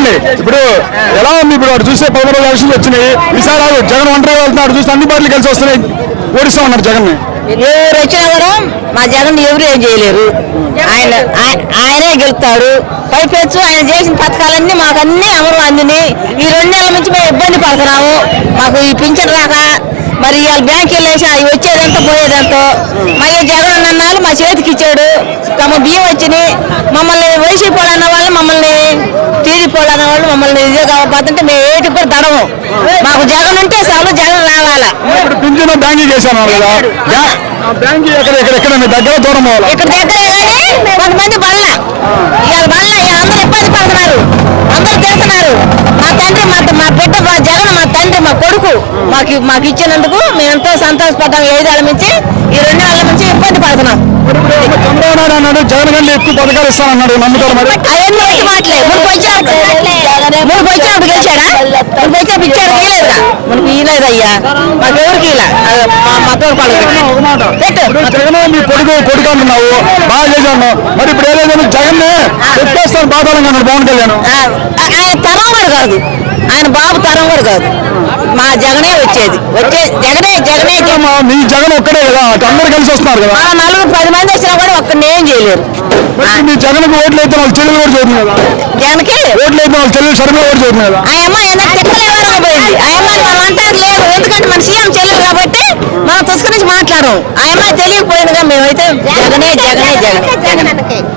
చెప్పండి ఇప్పుడు ఎలా ఉంది? ఇప్పుడు వాడు చూస్తే 13 ఎలక్షన్లు వచ్చినాయి, ఈసారి జగన్ ఒంటరిగా వెళ్తున్నాడు, చూస్తే అన్ని పార్టీలు కలిసి వస్తున్నాయి, ఓడిస్తా ఉన్నారు జగన్ ని. ఎవరు వచ్చినా కూడా మా జగన్ ఎవరు ఏం చేయలేరు. ఆయనే గెలుస్తాడు. పైపెచ్చు ఆయన చేసిన పథకాలన్నీ మాకు అన్ని అమలు అందిని. ఈ 2 నెలల నుంచి మేము ఇబ్బంది పడుతున్నాము. మాకు ఈ పింఛన్ రాక మరి ఇవాళ బ్యాంక్ వెళ్ళేసి అవి వచ్చేదంతా పోయేదంతా. మా జగన్ అన్నాళ్ళు మా చేతికి ఇచ్చాడు. తమ బియ్యం వచ్చినాయి. మమ్మల్ని వైసీపీ వాళ్ళు అన్న వాళ్ళు, మమ్మల్ని టీడీపీ వాళ్ళు అన్న వాళ్ళు మమ్మల్ని ఇదే కాకపోతుంటే మేము ఏటికి కూడా తడము. మాకు జగన్ ఉంటే చాలు, జగన్ రావాలా. ఇప్పుడు పింఛన్ బ్యాంకింగ్ చేశాను కదా, బ్యాంక్ ఎక్కడ మీ దగ్గర దూరం ఇక్కడ దగ్గరే కానీ కొంతమంది బల్ల ఇవాళ అందరూ ఇబ్బంది పడుతున్నారు, అందరూ తిడుతున్నారు. మా తండ్రి మా బిడ్డ మా జగన్ మా తండ్రి మా కొడుకు మాకు ఇచ్చినందుకు మేము ఎంతో సంతోషపడ్డాం. 5 ఏళ్ల నుంచి ఈ 2 నెలల నుంచి ఇబ్బంది పడుతున్నాం. చంద్రబాబు నాయుడు అన్నాడు జగన్ కంటే ఎక్కువ పథకాలు ఇస్తానన్నాడు, నమ్ముతారు మరి? అవన్నీ వచ్చి మాటలే. మునుపు వచ్చినప్పుడు గెలిచాడా? మునుపు వచ్చినప్పుడు ఇచ్చాడు, గీలేదుగా. మనకి ఇయలేదు అయ్యా, మాకు ఎవరికి ఇలా మా తోడుపాలు జగన్ మీ కొడుకు అంటున్నావు, బాగా చేశాను. మరి ఇప్పుడు ఏదైనా జగన్ ఎత్తేస్తాను బాధాలంగా అన్నాడు పవన్ కళ్యాణ్. ఆయన తరం కూడా కాదు, ఆయన బాబు తరం కూడా కాదు. మా జగనే వచ్చేది, జగనే. మీ జగన్ ఒక్కడే కదా, అందరు కలిసి వస్తున్నారు కదా. 10 మంది వచ్చినా కూడా ఒక్కడిని ఏం చేయలేరు. మీ జగన్ ఓట్లు అయితే వాళ్ళ చెల్లెలు కూడా చదువుతుంది కదా. జగన్కి ఓట్లు అయితే వాళ్ళ చెల్లెలు షర్మిల కూడా చదువుతుంది కదా. ఆ అమ్మ పోయింది. ఆ అమ్మాయి మనం అంటారు లేదు, ఎందుకంటే మన సీఎం చెల్లెలు కాబట్టి మనం తుసుకు నుంచి మాట్లాడము. ఆ అమ్మాయి తెలియకపోయిందిగా. మేమైతే జగనే.